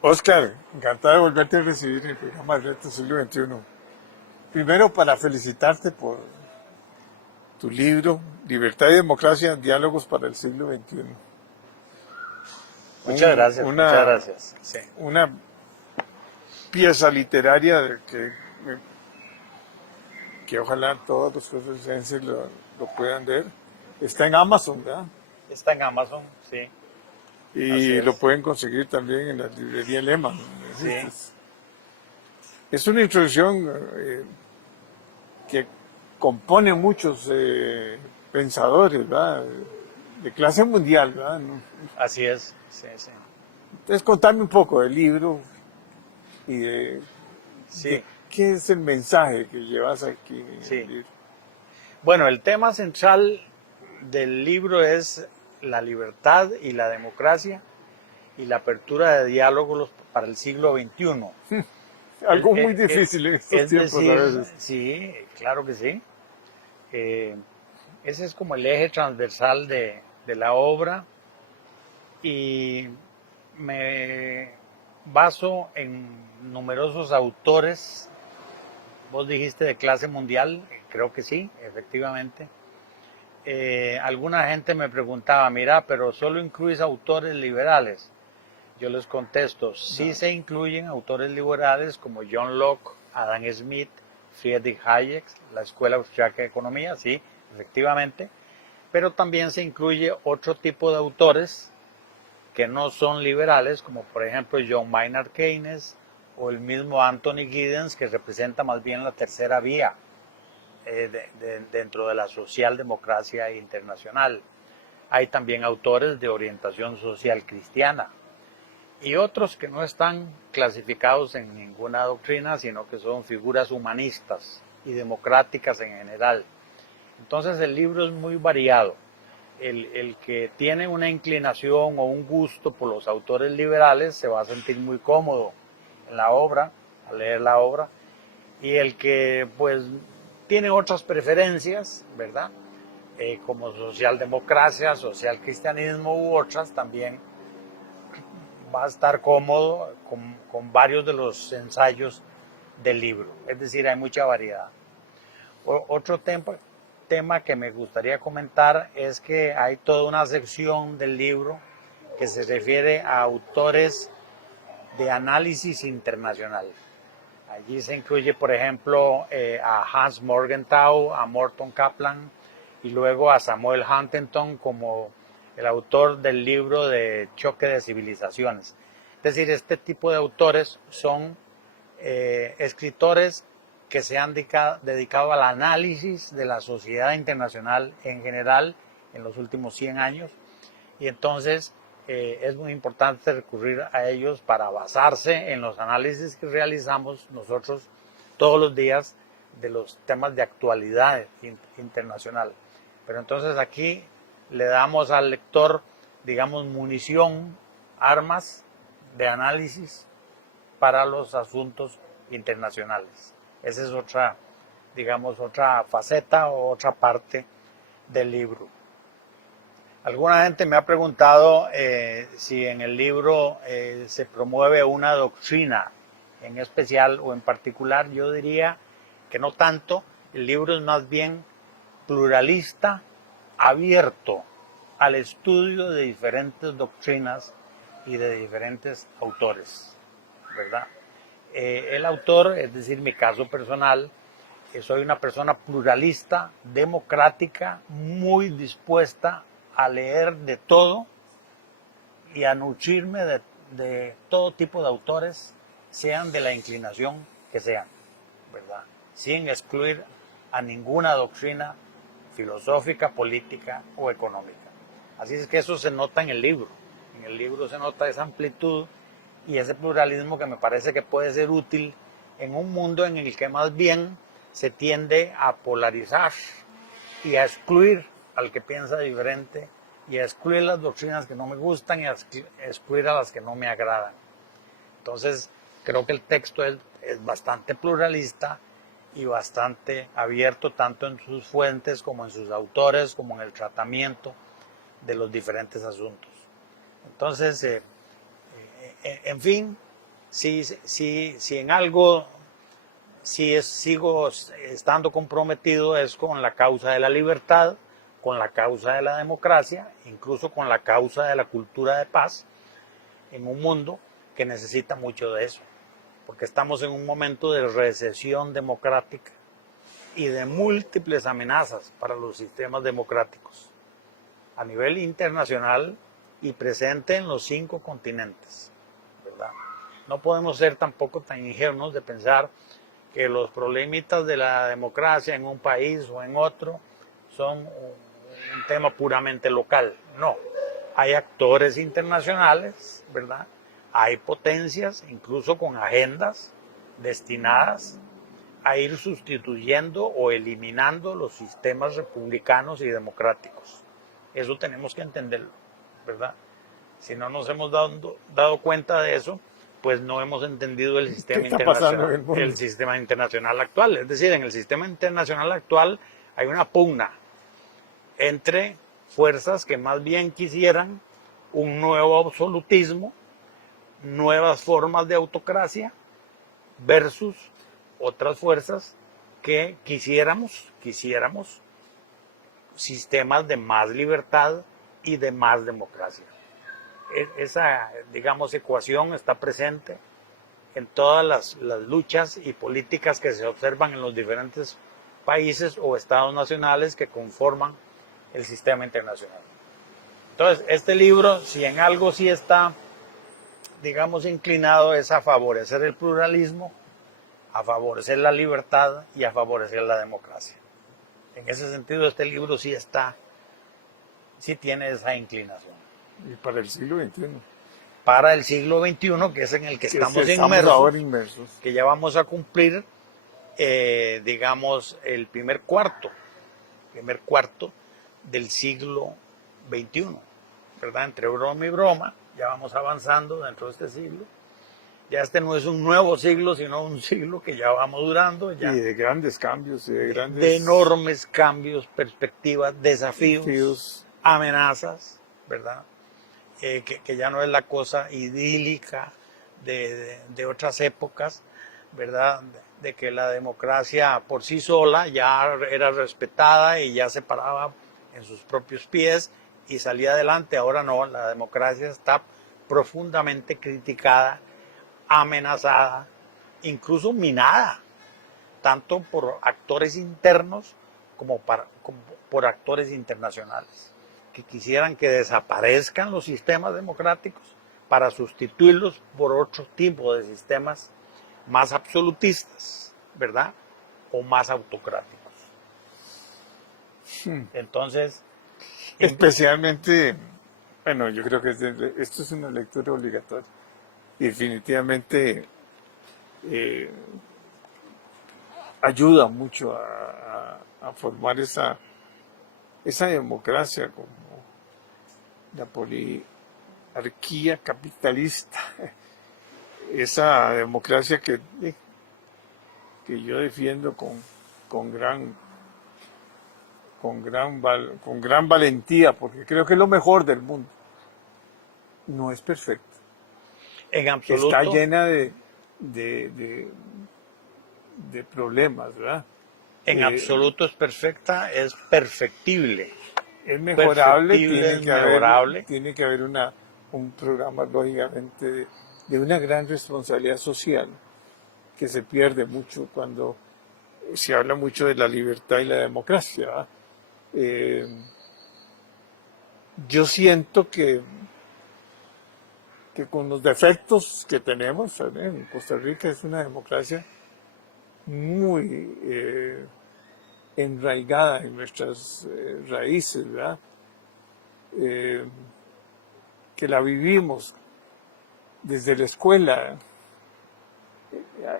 Oscar, encantado de volverte a recibir en el programa de Reto Siglo XXI. Primero, para felicitarte por tu libro, Libertad y Democracia, Diálogos para el siglo XXI. Muchas Un- gracias, muchas una, gracias. Sí, una pieza literaria que ojalá todos los costarricenses lo puedan leer. Está en Amazon, ¿verdad? está en Amazon, sí, así Y lo es. pueden conseguir también en la librería Lehman. ¿Me dijiste? Sí, Es una introducción que compone muchos pensadores, ¿verdad? De clase mundial, ¿verdad? ¿No? así es, sí, sí. Entonces, contame un poco del libro y de Sí, qué es el mensaje que llevas aquí en el sí. libro. Bueno, el tema central del libro es la libertad y la democracia y la apertura de diálogos para el siglo XXI. Es, Algo muy es- es- difícil en estos es tiempos a decir, veces. sí, claro que sí. Eh, Ese es como el eje transversal de la obra y me baso en numerosos autores. Vos dijiste de clase mundial, creo que sí, efectivamente. Alguna gente me preguntaba, mira, pero solo incluyes autores liberales. Yo les contesto, sí No. se incluyen autores liberales como John Locke, Adam Smith, Friedrich Hayek, la Escuela Austriaca de Economía, sí, efectivamente, pero también se incluye otro tipo de autores que no son liberales, como por ejemplo John Maynard Keynes o el mismo Anthony Giddens, que representa más bien la tercera vía dentro de la socialdemocracia internacional. Hay también autores de orientación social cristiana y otros que no están clasificados en ninguna doctrina, sino que son figuras humanistas y democráticas en general. Entonces el libro es muy variado. El que tiene una inclinación o un gusto por los autores liberales se va a sentir muy cómodo en la obra, al leer la obra, y el que pues tiene otras preferencias, ¿verdad? Como socialdemocracia, social cristianismo u otras, también va a estar cómodo con varios de los ensayos del libro. Es decir, hay mucha variedad. Otro tema que me gustaría comentar es que hay toda una sección del libro que se refiere a autores de análisis internacional. Allí se incluye, por ejemplo, a Hans Morgenthau, a Morton Kaplan y luego a Samuel Huntington como el autor del libro de Choque de Civilizaciones. Es decir, este tipo de autores son escritores que se han dedicado al análisis de la sociedad internacional en general en los últimos 100 años y entonces es muy importante recurrir a ellos para basarse en los análisis que realizamos nosotros todos los días de los temas de actualidad internacional. Pero entonces aquí le damos al lector, digamos, munición, armas de análisis para los asuntos internacionales. Esa es otra, digamos, otra faceta o otra parte del libro. Alguna gente me ha preguntado si en el libro se promueve una doctrina en especial o en particular. Yo diría que no tanto. El libro es más bien pluralista, abierto al estudio de diferentes doctrinas y de diferentes autores, ¿verdad? El autor, es decir, mi caso personal, soy una persona pluralista, democrática, muy dispuesta a leer de todo y a nutrirme de todo tipo de autores, sean de la inclinación que sean, ¿verdad? Sin excluir a ninguna doctrina filosófica, política o económica. Así es que eso se nota en el libro. En el libro se nota esa amplitud y ese pluralismo que me parece que puede ser útil en un mundo en el que más bien se tiende a polarizar y a excluir al que piensa diferente y a excluir las doctrinas que no me gustan y a excluir a las que no me agradan. Entonces, creo que el texto es bastante pluralista y bastante abierto tanto en sus fuentes como en sus autores, como en el tratamiento de los diferentes asuntos. Entonces, en fin, si en algo sigo estando comprometido es con la causa de la libertad, con la causa de la democracia, incluso con la causa de la cultura de paz en un mundo que necesita mucho de eso, porque estamos en un momento de recesión democrática y de múltiples amenazas para los sistemas democráticos a nivel internacional y presente en los 5 continentes, ¿verdad? No podemos ser tampoco tan ingenuos de pensar que los problemitas de la democracia en un país o en otro son un tema puramente local. No, hay actores internacionales, ¿verdad? Hay potencias, incluso con agendas destinadas a ir sustituyendo o eliminando los sistemas republicanos y democráticos. Eso tenemos que entenderlo, ¿verdad? Si no nos hemos dado cuenta de eso, pues no hemos entendido el sistema internacional, el sistema internacional actual. Es decir, en el sistema internacional actual hay una pugna entre fuerzas que más bien quisieran un nuevo absolutismo, nuevas formas de autocracia, versus otras fuerzas que quisiéramos sistemas de más libertad y de más democracia. Esa, digamos, ecuación está presente en todas las luchas y políticas que se observan en los diferentes países o estados nacionales que conforman el sistema internacional. Entonces, este libro, si en algo sí está, digamos, inclinado, es a favorecer el pluralismo, a favorecer la libertad y a favorecer la democracia. En ese sentido, este libro sí tiene esa inclinación. Y para el siglo XXI. Para el siglo XXI, que es en el que estamos inmersos, que ya vamos a cumplir, digamos, el primer cuarto del siglo XXI, ¿verdad? Entre broma y broma, ya vamos avanzando dentro de este siglo. Ya este no es un nuevo siglo, sino un siglo que ya vamos durando. Ya, y de grandes cambios, de enormes cambios, perspectivas, desafíos, amenazas, ¿verdad? Que ya no es la cosa idílica de otras épocas, ¿verdad? De que la democracia por sí sola ya era respetada y ya se paraba en sus propios pies y salía adelante. Ahora no, la democracia está profundamente criticada, amenazada, incluso minada, tanto por actores internos como por actores internacionales, que quisieran que desaparezcan los sistemas democráticos para sustituirlos por otro tipo de sistemas más absolutistas, ¿verdad? O más autocráticos. Entonces, especialmente, bueno, yo creo que esto es una lectura obligatoria. Definitivamente ayuda mucho a formar esa democracia como la poliarquía capitalista, esa democracia que yo defiendo con gran valentía, porque creo que es lo mejor del mundo. No es perfecta. En absoluto. Está llena de problemas, ¿verdad? En absoluto es perfecta, es perfectible. Es mejorable, mejorable. Tiene que haber un programa, lógicamente, de una gran responsabilidad social, que se pierde mucho cuando se habla mucho de la libertad y la democracia. Yo siento que con los defectos que tenemos, en Costa Rica es una democracia muy enraigada en nuestras raíces, ¿verdad? Que la vivimos desde la escuela.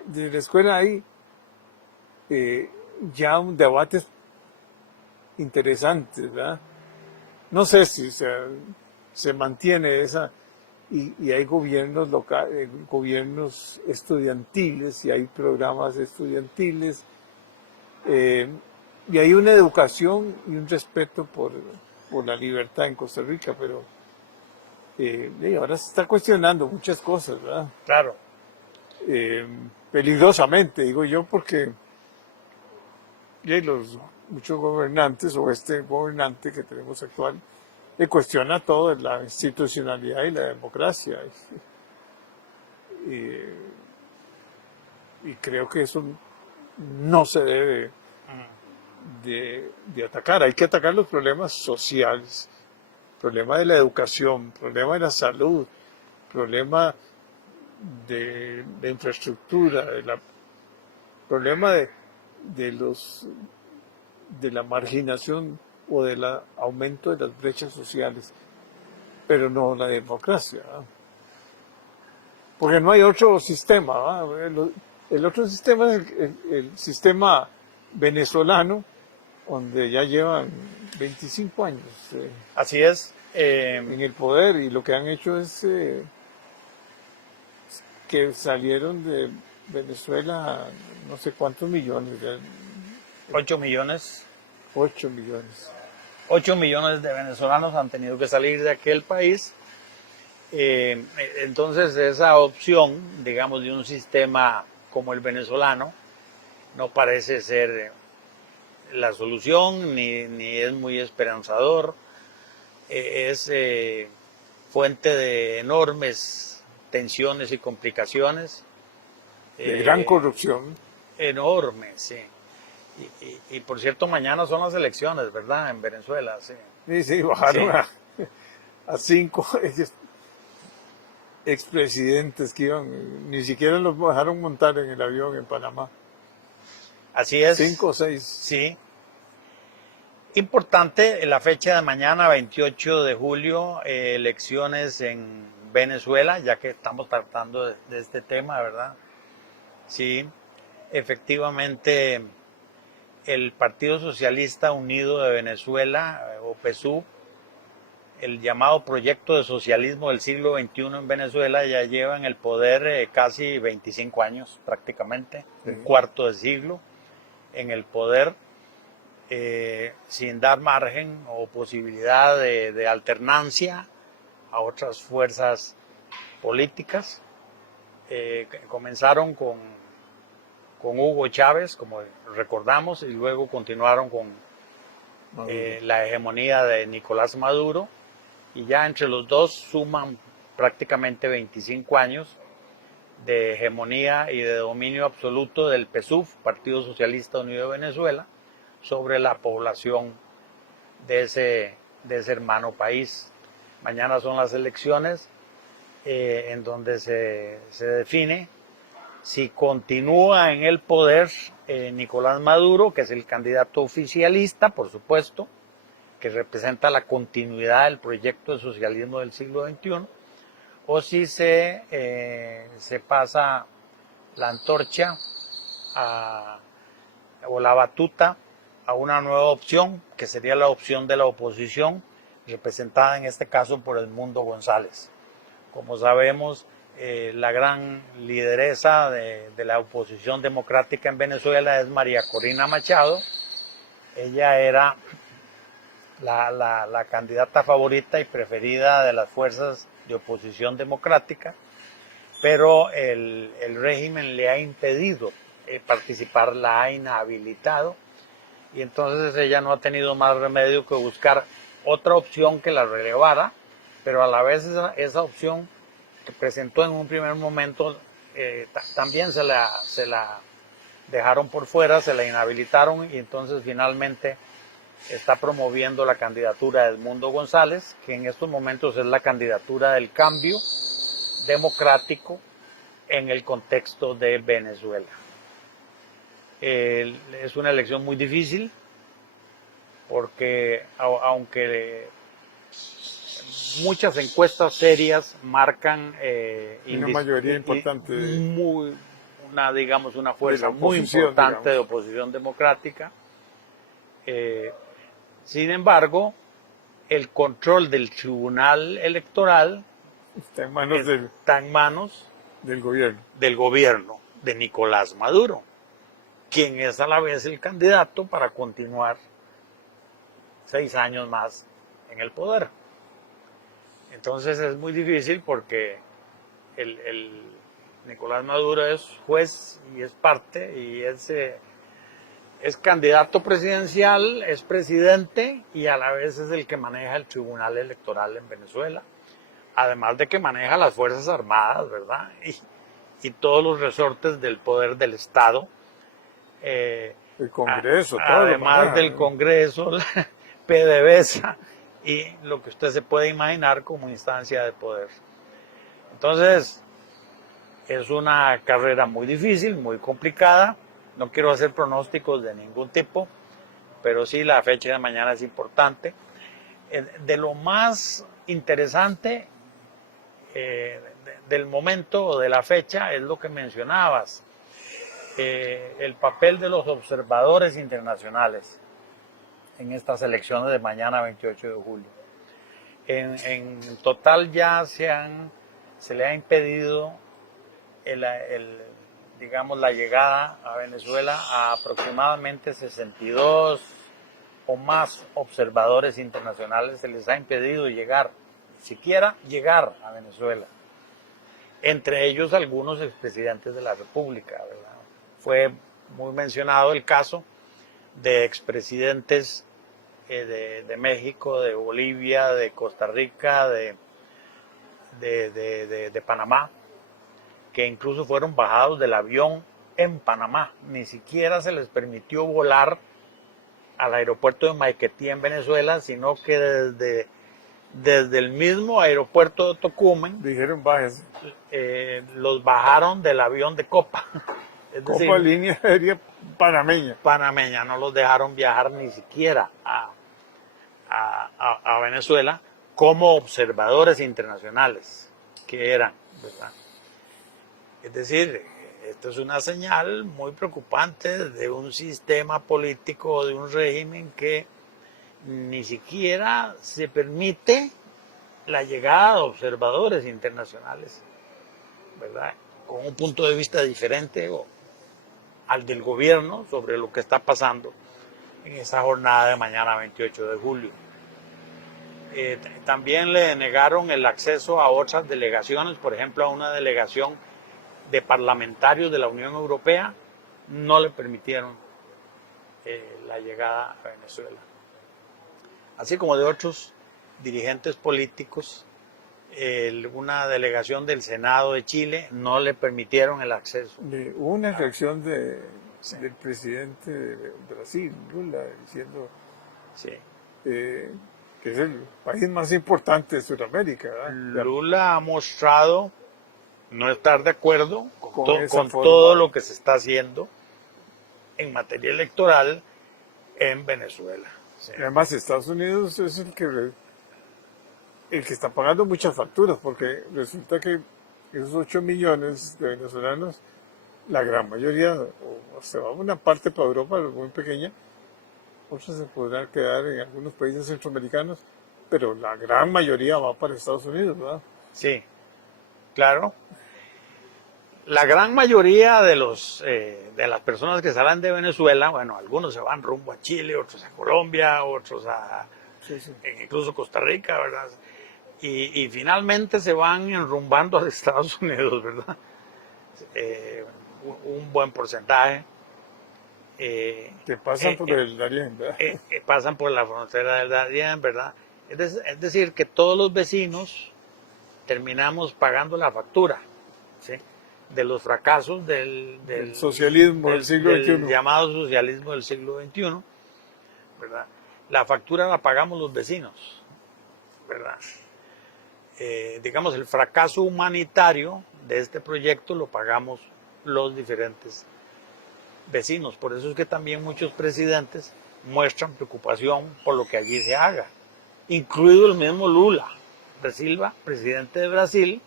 Desde la escuela hay ya un debate interesante, ¿verdad? No sé si se mantiene esa, y hay gobiernos locales, gobiernos estudiantiles, y hay programas estudiantiles, y hay una educación y un respeto por la libertad en Costa Rica, pero ahora se está cuestionando muchas cosas, ¿verdad? Claro, eh, peligrosamente, digo yo, porque muchos gobernantes o este gobernante que tenemos actual le cuestiona todo de la institucionalidad y la democracia. Y creo que eso no se debe de atacar. Hay que atacar los problemas sociales, problema de la educación, problema de la salud, problema de infraestructura, problema de la marginación o del aumento de las brechas sociales, pero no la democracia, ¿verdad? Porque no hay otro sistema, ¿verdad? El otro sistema es el sistema venezolano, donde ya llevan 25 años Así es. en el poder, y lo que han hecho es que salieron de Venezuela no sé cuántos millones, 8 millones. 8 millones. 8 millones de venezolanos han tenido que salir de aquel país. Entonces esa opción, digamos, de un sistema como el venezolano no parece ser la solución ni es muy esperanzador. Es fuente de enormes tensiones y complicaciones. De gran corrupción. Enormes, sí. Y por cierto, mañana son las elecciones, ¿verdad? En Venezuela, sí. Sí, bajaron Sí. a 5 expresidentes que iban, ni siquiera los dejaron montar en el avión en Panamá. Así es. 5 o 6. Sí. Importante la fecha de mañana, 28 de julio, elecciones en Venezuela, ya que estamos tratando de este tema, ¿verdad? Sí, efectivamente, el Partido Socialista Unido de Venezuela, o PSUV, el llamado Proyecto de Socialismo del siglo XXI en Venezuela, ya lleva en el poder casi 25 años prácticamente, un cuarto de siglo en el poder, sin dar margen o posibilidad de alternancia a otras fuerzas políticas. Comenzaron con Hugo Chávez, como recordamos, y luego continuaron con la hegemonía de Nicolás Maduro, y ya entre los dos suman prácticamente 25 años de hegemonía y de dominio absoluto del PSUV, Partido Socialista Unido de Venezuela, sobre la población de ese hermano país. Mañana son las elecciones en donde se define si continúa en el poder Nicolás Maduro, que es el candidato oficialista, por supuesto, que representa la continuidad del proyecto de socialismo del siglo XXI, o si se pasa la antorcha o la batuta a una nueva opción, que sería la opción de la oposición, representada en este caso por Edmundo González. Como sabemos, la gran lideresa de la oposición democrática en Venezuela es María Corina Machado. Ella era la candidata favorita y preferida de las fuerzas de oposición democrática, pero el régimen le ha impedido participar, la ha inhabilitado, y entonces ella no ha tenido más remedio que buscar otra opción que la relevara, pero a la vez esa opción que presentó en un primer momento también se la dejaron por fuera, se la inhabilitaron, y entonces finalmente está promoviendo la candidatura de Edmundo González, que en estos momentos es la candidatura del cambio democrático en el contexto de Venezuela. Es una elección muy difícil porque aunque muchas encuestas serias marcan Una mayoría importante una fuerza muy importante de oposición democrática, sin embargo, el control del Tribunal Electoral está en manos del gobierno de Nicolás Maduro, quien es a la vez el candidato para continuar 6 años más en el poder. Entonces es muy difícil porque Nicolás Maduro es juez y es parte y es candidato presidencial, es presidente y a la vez es el que maneja el Tribunal Electoral en Venezuela. Además de que maneja las Fuerzas Armadas, ¿verdad? Y todos los resortes del poder del Estado. El Congreso, todo lo Además maneja, del ¿no? Congreso, la PDVSA y lo que usted se puede imaginar como instancia de poder. Entonces, es una carrera muy difícil, muy complicada. No quiero hacer pronósticos de ningún tipo, pero sí la fecha de mañana es importante. De lo más interesante del momento o de la fecha es lo que mencionabas, el papel de los observadores internacionales en estas elecciones de mañana 28 de julio. En total ya se le ha impedido digamos, la llegada a Venezuela a aproximadamente 62 o más observadores internacionales. Se les ha impedido llegar, siquiera llegar a Venezuela. Entre ellos algunos expresidentes de la República, ¿verdad? Fue muy mencionado el caso de expresidentes de México, de Bolivia, de Costa Rica, de Panamá, que incluso fueron bajados del avión en Panamá. Ni siquiera se les permitió volar al aeropuerto de Maiquetía en Venezuela, sino que desde el mismo aeropuerto de Tocumen Dijeron, bájese. los bajaron del avión de Copa. Es Copa decir, Línea Aérea Panameña. panameña, no los dejaron viajar ni siquiera a Venezuela como observadores internacionales que eran, ¿verdad? Es decir, esto es una señal muy preocupante de un sistema político, de un régimen que ni siquiera se permite la llegada de observadores internacionales, ¿verdad? Con un punto de vista diferente al del gobierno sobre lo que está pasando en esa jornada de mañana 28 de julio. También le negaron el acceso a otras delegaciones, por ejemplo a una delegación de parlamentarios de la Unión Europea, no le permitieron la llegada a Venezuela. Así como de otros dirigentes políticos, una delegación del Senado de Chile no le permitieron el acceso. Hubo una reacción del presidente de Brasil, Lula, diciendo Sí. que es el país más importante de Sudamérica, ¿verdad? Lula ha mostrado no estar de acuerdo con forma. todo lo que se está haciendo en materia electoral en Venezuela. Sí. Además, Estados Unidos es el que está pagando muchas facturas, porque resulta que esos 8 millones de venezolanos, la gran mayoría, o se va una parte para Europa, muy pequeña, otros se podrán quedar en algunos países centroamericanos, pero la gran mayoría va para Estados Unidos, ¿verdad? Sí, claro. La gran mayoría de las personas que salen de Venezuela, bueno, algunos se van rumbo a Chile, otros a Colombia, otros Sí, sí. incluso Costa Rica, ¿verdad? Y finalmente se van enrumbando a Estados Unidos, ¿verdad? Un buen porcentaje. Que pasan por el Darién, ¿verdad? Pasan por la frontera del Darién, ¿verdad? Es decir, que todos los vecinos terminamos pagando la factura, ¿sí? De los fracasos del socialismo del siglo XXI. llamado socialismo del siglo XXI, ¿verdad? La factura la pagamos los vecinos, ¿verdad? Digamos, el fracaso humanitario de este proyecto lo pagamos los diferentes vecinos. Por eso es que también muchos presidentes muestran preocupación por lo que allí se haga, incluido el mismo Lula da Silva, presidente de Brasil,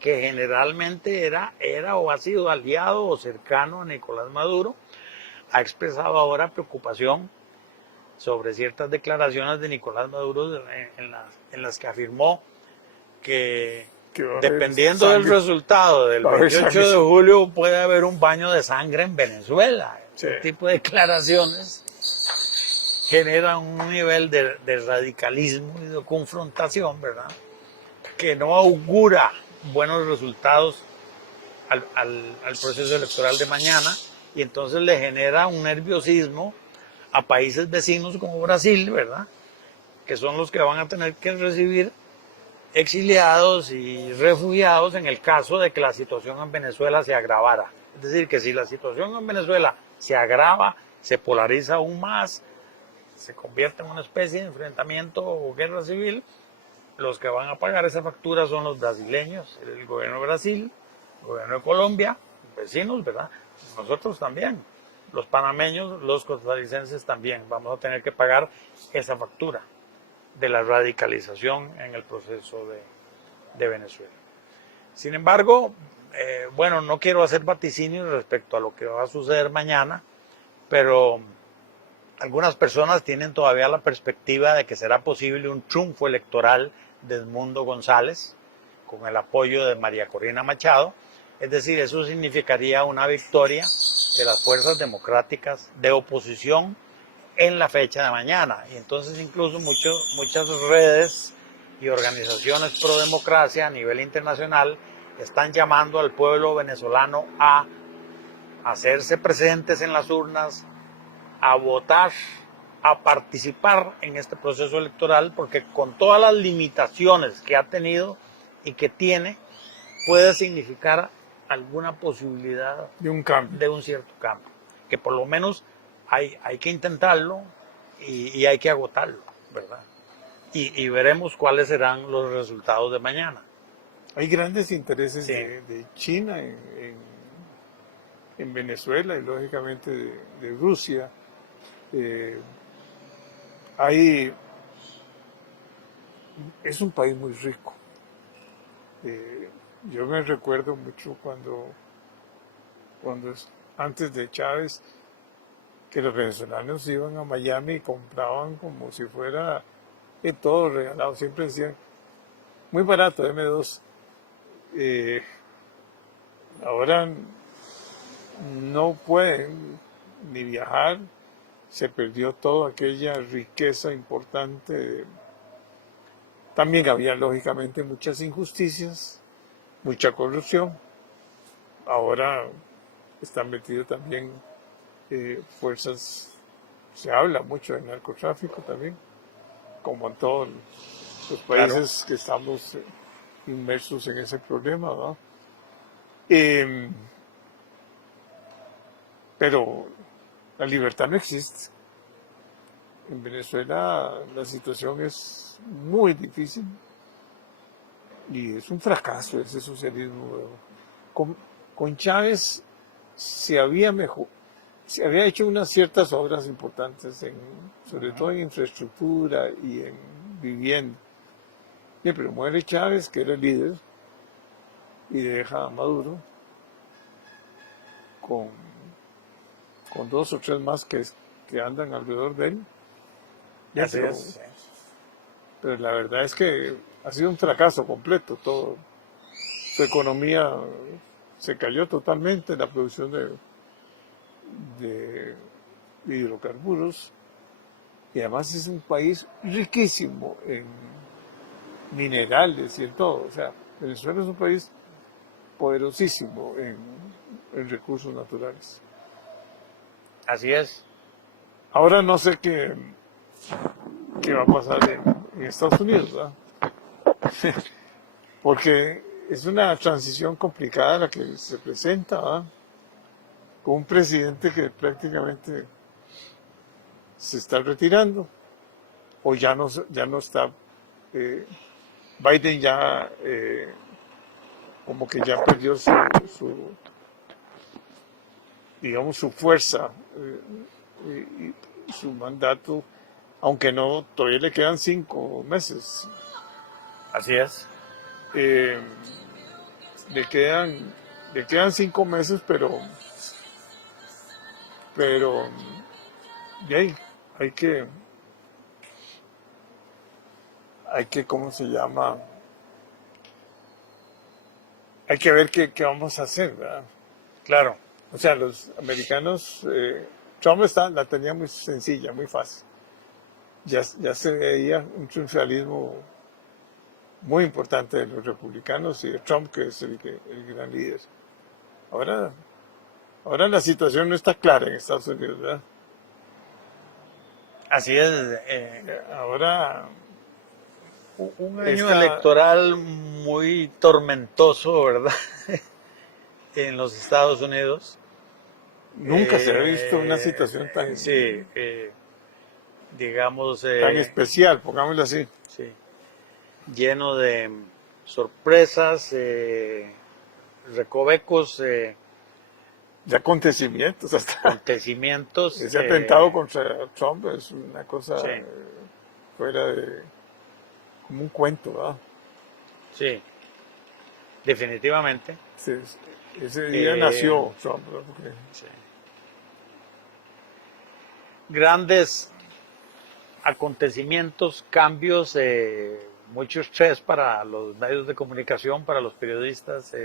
que generalmente era o ha sido aliado o cercano a Nicolás Maduro, ha expresado ahora preocupación sobre ciertas declaraciones de Nicolás Maduro en las que afirmó que dependiendo del resultado del 28 de julio puede haber un baño de sangre en Venezuela. Sí. Ese tipo de declaraciones generan un nivel de radicalismo y de confrontación, ¿verdad?, que no augura buenos resultados al proceso electoral de mañana, y entonces le genera un nerviosismo a países vecinos como Brasil, ¿verdad? Que son los que van a tener que recibir exiliados y refugiados en el caso de que la situación en Venezuela se agravara. Es decir, que si la situación en Venezuela se agrava, se polariza aún más, se convierte en una especie de enfrentamiento o guerra civil, los que van a pagar esa factura son los brasileños, el gobierno de Brasil, el gobierno de Colombia, vecinos, ¿verdad? Nosotros también, los panameños, los costarricenses también, vamos a tener que pagar esa factura de la radicalización en el proceso de Venezuela. Sin embargo, bueno, no quiero hacer vaticinios respecto a lo que va a suceder mañana, pero algunas personas tienen todavía la perspectiva de que será posible un triunfo electoral de Edmundo González con el apoyo de María Corina Machado. Es decir, eso significaría una victoria de las fuerzas democráticas de oposición en la fecha de mañana. Y entonces incluso muchas redes y organizaciones pro democracia a nivel internacional están llamando al pueblo venezolano a hacerse presentes en las urnas, a votar, a participar en este proceso electoral, porque con todas las limitaciones que ha tenido y que tiene, puede significar alguna posibilidad De un cambio. de un cierto cambio. Que por lo menos hay que intentarlo y hay que agotarlo, ¿verdad? Y veremos cuáles serán los resultados de mañana. Hay grandes intereses Sí. de China en Venezuela y lógicamente de Rusia. Hay, es un país muy rico. Yo me recuerdo mucho antes de Chávez, que los venezolanos iban a Miami y compraban como si fuera todo regalado. Siempre decían, muy barato, M2. Ahora no pueden ni viajar, se perdió toda aquella riqueza importante. También había lógicamente muchas injusticias, mucha corrupción. Ahora están metidos también fuerzas, se habla mucho de narcotráfico también, como en todos los países que estamos inmersos en ese problema, ¿no? Pero la libertad no existe. En Venezuela la situación es muy difícil y es un fracaso ese socialismo. Con Chávez se había hecho unas ciertas obras importantes, sobre todo en infraestructura y en vivienda. Pero muere Chávez, que era el líder, y deja a Maduro con dos o tres más que andan alrededor de él. Así es. Pero la verdad es que ha sido un fracaso completo todo. Su economía se cayó totalmente, la producción de hidrocarburos, y además es un país riquísimo en minerales y en todo. O sea, Venezuela es un país poderosísimo en recursos naturales. Así es. Ahora no sé qué va a pasar en Estados Unidos, ¿verdad? Porque es una transición complicada la que se presenta, ¿verdad? Con un presidente que prácticamente se está retirando, o ya no está. Biden ya como que ya perdió digamos, su fuerza y su mandato, aunque no, todavía le quedan 5 meses. Así es. Le quedan 5 meses, pero de ahí hay que, ¿cómo se llama? Hay que ver qué vamos a hacer, ¿verdad? Claro. O sea, los americanos, Trump la tenía muy sencilla, muy fácil. Ya se veía un triunfalismo muy importante de los republicanos y de Trump, que es el gran líder. Ahora, ahora la situación no está clara en Estados Unidos, ¿verdad? Así es. Ahora Un año esta electoral muy tormentoso, ¿verdad? En los Estados Unidos. nunca se ha visto una situación Sí, digamos, tan especial, pongámoslo así, sí, lleno de sorpresas, recovecos, de acontecimientos. Hasta acontecimientos. ese atentado contra Trump es una cosa Sí, fuera de, como un cuento, ¿verdad? sí, definitivamente. Ese, ese día Eh, nació Trump, ¿verdad? Porque sí. Grandes acontecimientos, cambios, mucho estrés para los medios de comunicación, para los periodistas,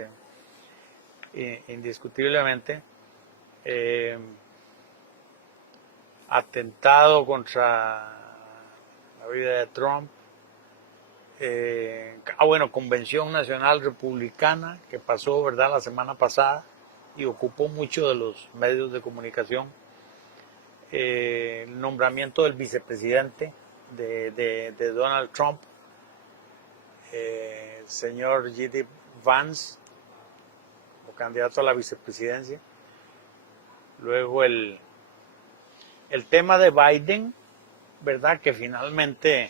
indiscutiblemente. Eh, Atentado contra la vida de Trump. Bueno, Convención Nacional Republicana que pasó, ¿verdad?, la semana pasada y ocupó mucho de los medios de comunicación. El nombramiento del vicepresidente de Donald Trump, señor J.D. Vance, como candidato a la vicepresidencia. Luego el tema de Biden, ¿verdad?, que finalmente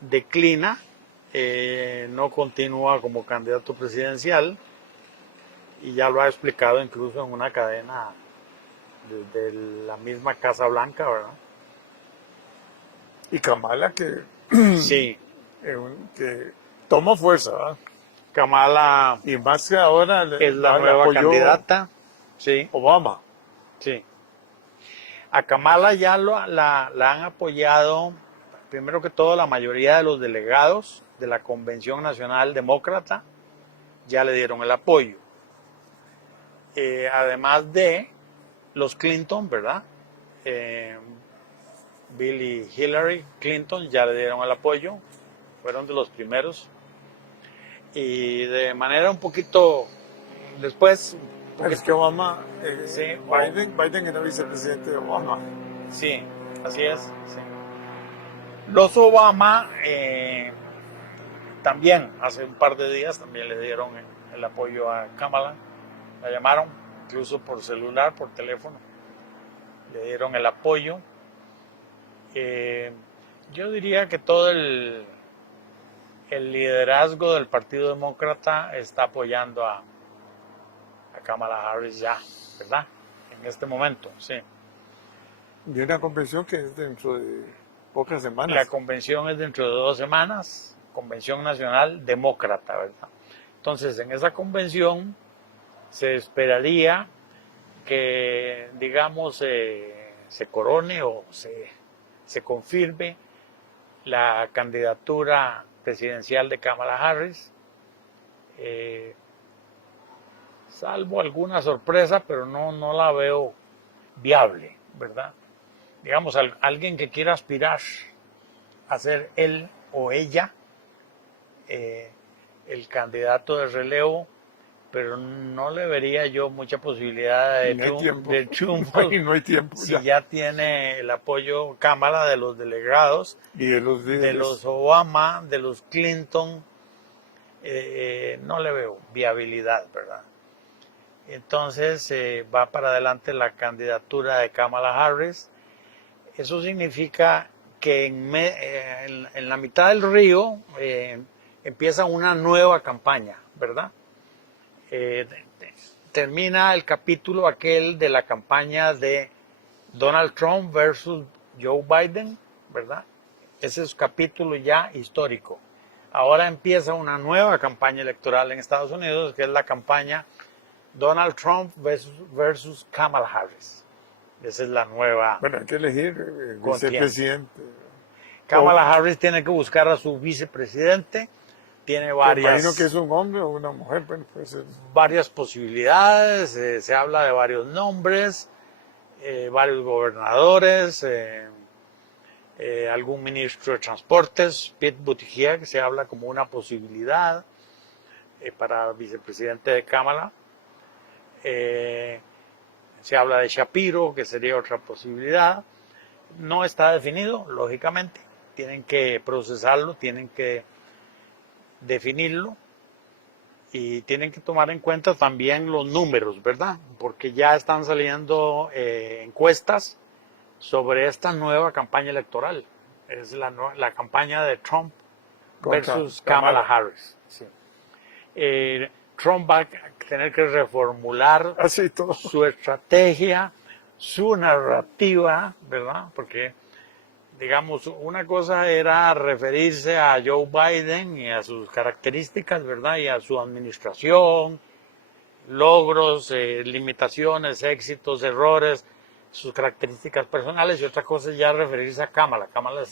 declina, no continúa como candidato presidencial y ya lo ha explicado incluso en una cadena de la misma Casa Blanca, ¿verdad? y Kamala Sí, que toma fuerza, ¿verdad? Kamala Y más que ahora es la le nueva apoyó candidata, sí, Obama. sí. A Kamala ya la han apoyado, primero que todo, la mayoría de los delegados de la Convención Nacional Demócrata ya le dieron el apoyo. Además de los Clinton, ¿verdad? Bill y Hillary Clinton ya le dieron el apoyo, fueron de los primeros. Y de manera un poquito después, Es que Obama, sí, Biden era vicepresidente de Obama. sí, así es. Sí. Los Obama también, hace un par de días, también le dieron el apoyo a Kamala. La llamaron, incluso por celular, por teléfono. Le dieron el apoyo. Yo diría que todo el liderazgo del Partido Demócrata está apoyando a Kamala Harris ya, ¿verdad? En este momento, sí. Y una convención que es dentro de pocas La semanas. convención es dentro de 2 semanas, Convención Nacional Demócrata, ¿verdad? Entonces, en esa convención se esperaría que, digamos, se corone o se confirme la candidatura presidencial de Kamala Harris, salvo alguna sorpresa, pero no la veo viable, ¿verdad? Digamos, alguien que quiera aspirar a ser él o ella el candidato de relevo, pero no le vería yo mucha posibilidad Y no hay tiempo. de triunfo Y no hay tiempo si ya. ya tiene el apoyo Cámara de los delegados, Y de los de líderes. los Obama, de los Clinton, no le veo viabilidad, ¿verdad? Entonces va para adelante la candidatura de Kamala Harris. Eso significa que en la mitad del río empieza una nueva campaña, ¿verdad? Termina el capítulo aquel de la campaña de Donald Trump versus Joe Biden, ¿verdad? Ese es capítulo ya histórico. Ahora empieza una nueva campaña electoral en Estados Unidos, que es la campaña Donald Trump versus Kamala Harris. Esa es la nueva Bueno, hay que elegir vicepresidente. Kamala Harris tiene que buscar a su vicepresidente. Tiene Me imagino que es un hombre o una mujer. Bueno, puede ser. varias posibilidades. Se habla de varios nombres, varios gobernadores, algún ministro de transportes, Pete Buttigieg, se habla como una posibilidad. para vicepresidente de Kamala. Se habla de Shapiro, que sería otra posibilidad. No está definido, lógicamente. Tienen que procesarlo, tienen que definirlo y tienen que tomar en cuenta también los números, ¿verdad? Porque ya están saliendo encuestas sobre esta nueva campaña electoral. Es la campaña de Trump versus Kamala Harris. Sí. Trump va a tener que reformular su estrategia, su narrativa, ¿verdad? Porque, digamos, una cosa era referirse a Joe Biden y a sus características, ¿verdad? Y a su administración, logros, limitaciones, éxitos, errores, sus características personales, y otra cosa es ya referirse a Kamala. Kamala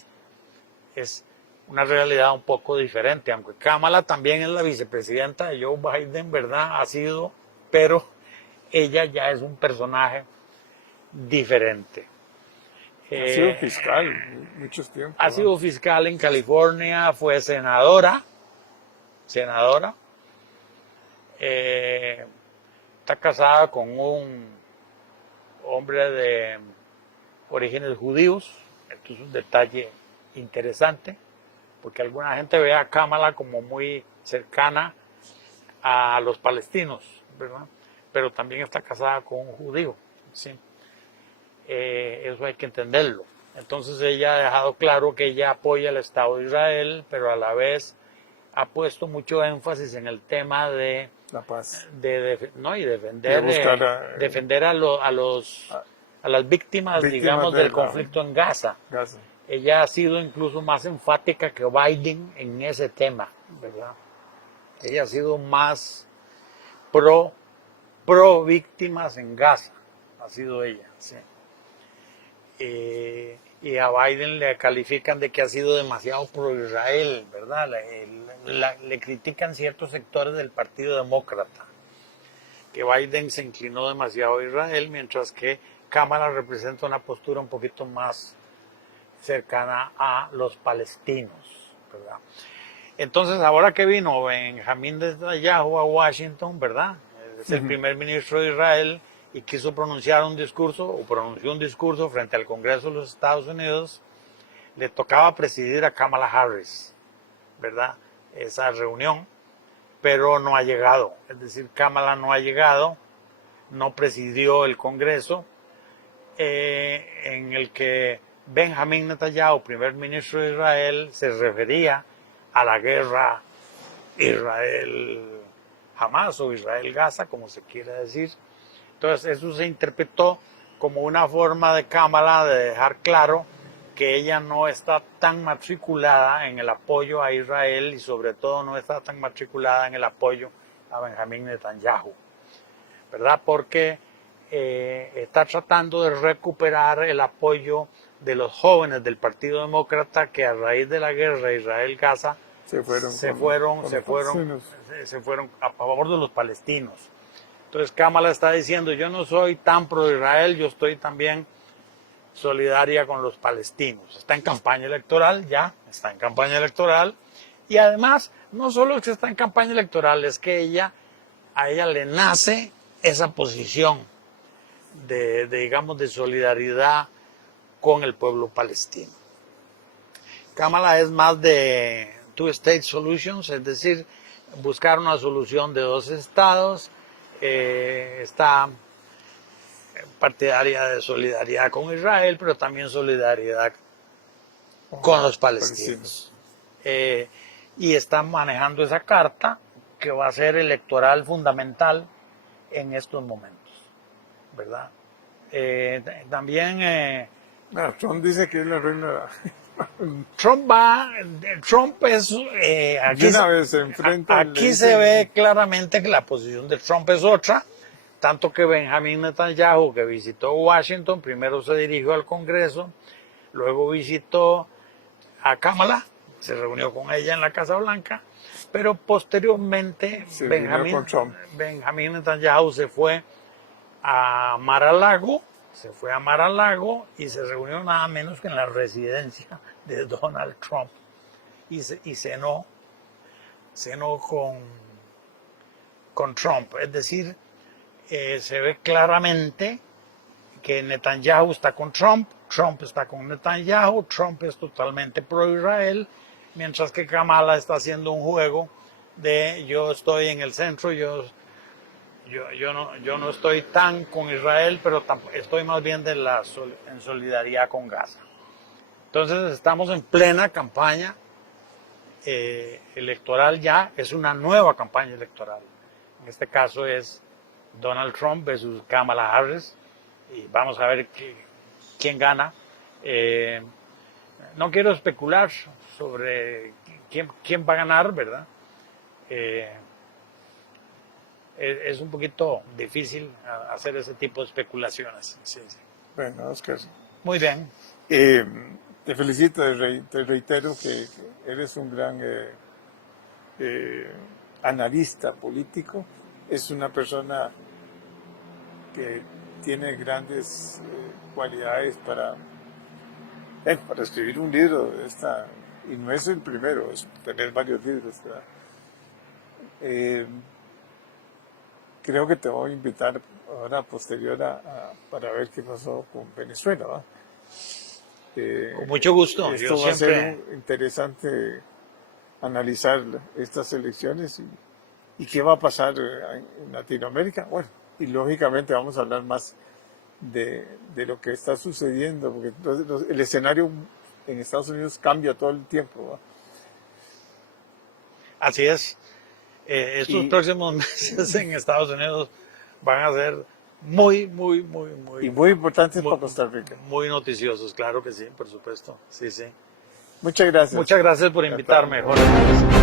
es una realidad un poco diferente, aunque Kamala también es la vicepresidenta de Joe Biden, ¿verdad? Ha sido, pero ella ya es un personaje diferente. Ha sido fiscal muchos tiempos. Ha sido fiscal en California, fue senadora. Está casada con un hombre de orígenes judíos. Esto es un detalle interesante, porque alguna gente ve a Kamala como muy cercana a los palestinos, ¿verdad? Pero también está casada con un judío, ¿sí? Eso hay que entenderlo. Entonces ella ha dejado claro que ella apoya el Estado de Israel, pero a la vez ha puesto mucho énfasis en el tema de la paz, y defender a las víctimas, digamos, del conflicto en Gaza. Ella ha sido incluso más enfática que Biden en ese tema, ¿verdad? Ella ha sido más pro víctimas en Gaza, ha sido ella, sí. Y a Biden le califican de que ha sido demasiado pro Israel, ¿verdad? Le critican ciertos sectores del Partido Demócrata, que Biden se inclinó demasiado a Israel, mientras que Kamala representa una postura un poquito más cercana a los palestinos, ¿verdad? Entonces, ahora que vino Benjamín Netanyahu a Washington, ¿verdad? Es el primer ministro de Israel y quiso pronunciar un discurso, o pronunció un discurso frente al Congreso de los Estados Unidos. Le tocaba presidir a Kamala Harris, ¿verdad? Esa reunión, pero no ha llegado. Es decir, Kamala no ha llegado, no presidió el Congreso, en el que Benjamín Netanyahu, primer ministro de Israel, se refería a la guerra Israel-Hamas o Israel-Gaza, como se quiera decir. Entonces eso se interpretó como una forma de Kamala de dejar claro que ella no está tan matriculada en el apoyo a Israel y sobre todo no está tan matriculada en el apoyo a Benjamín Netanyahu, ¿verdad? Porque está tratando de recuperar el apoyo de los jóvenes del Partido Demócrata que a raíz de la guerra Israel-Gaza se fueron a favor de los palestinos. Entonces Kamala está diciendo, yo no soy tan pro Israel, yo estoy también solidaria con los palestinos. Está en campaña electoral, y además no solo es que está en campaña electoral, es que a ella le nace esa posición de solidaridad con el pueblo palestino. Kamala es más de two-state solutions, es decir, buscar una solución de dos estados. Está partidaria de solidaridad con Israel, pero también solidaridad con los palestinos. Y está manejando esa carta que va a ser electoral fundamental en estos momentos, ¿verdad? También Trump dice que es la reina. Trump es aquí se ve claramente que la posición de Trump es otra, tanto que Benjamín Netanyahu, que visitó Washington, primero se dirigió al Congreso, luego visitó a Kamala, se reunió con ella en la Casa Blanca, pero posteriormente Benjamín Netanyahu se fue a Mar-a-Lago, y se reunió nada menos que en la residencia de Donald Trump y cenó con Trump. Es decir, se ve claramente que Netanyahu está con Trump, Trump está con Netanyahu, Trump es totalmente pro-Israel, mientras que Kamala está haciendo un juego de yo estoy en el centro, yo no estoy tan con Israel, pero estoy más bien en solidaridad con Gaza. Entonces estamos en plena campaña electoral ya, es una nueva campaña electoral. En este caso es Donald Trump versus Kamala Harris y vamos a ver quién gana. No quiero especular sobre quién va a ganar, ¿verdad? Es un poquito difícil hacer ese tipo de especulaciones. Sí, sí. Bueno, Oscar, Muy bien. te felicito, te reitero que eres un gran analista político, es una persona que tiene grandes cualidades para escribir un libro de esta, y no es el primero, es tener varios libros, ¿verdad? Creo que te voy a invitar ahora posterior para ver qué pasó con Venezuela, ¿va? Con mucho gusto. Esto va a ser interesante analizar estas elecciones y qué va a pasar en Latinoamérica. Bueno, y lógicamente vamos a hablar más de lo que está sucediendo, porque el escenario en Estados Unidos cambia todo el tiempo, ¿va? Así es. Estos próximos meses en Estados Unidos van a ser muy importantes para Costa Rica. Muy noticiosos, claro que sí, por supuesto. Sí, sí. Muchas gracias. Muchas gracias por invitarme, Jorge.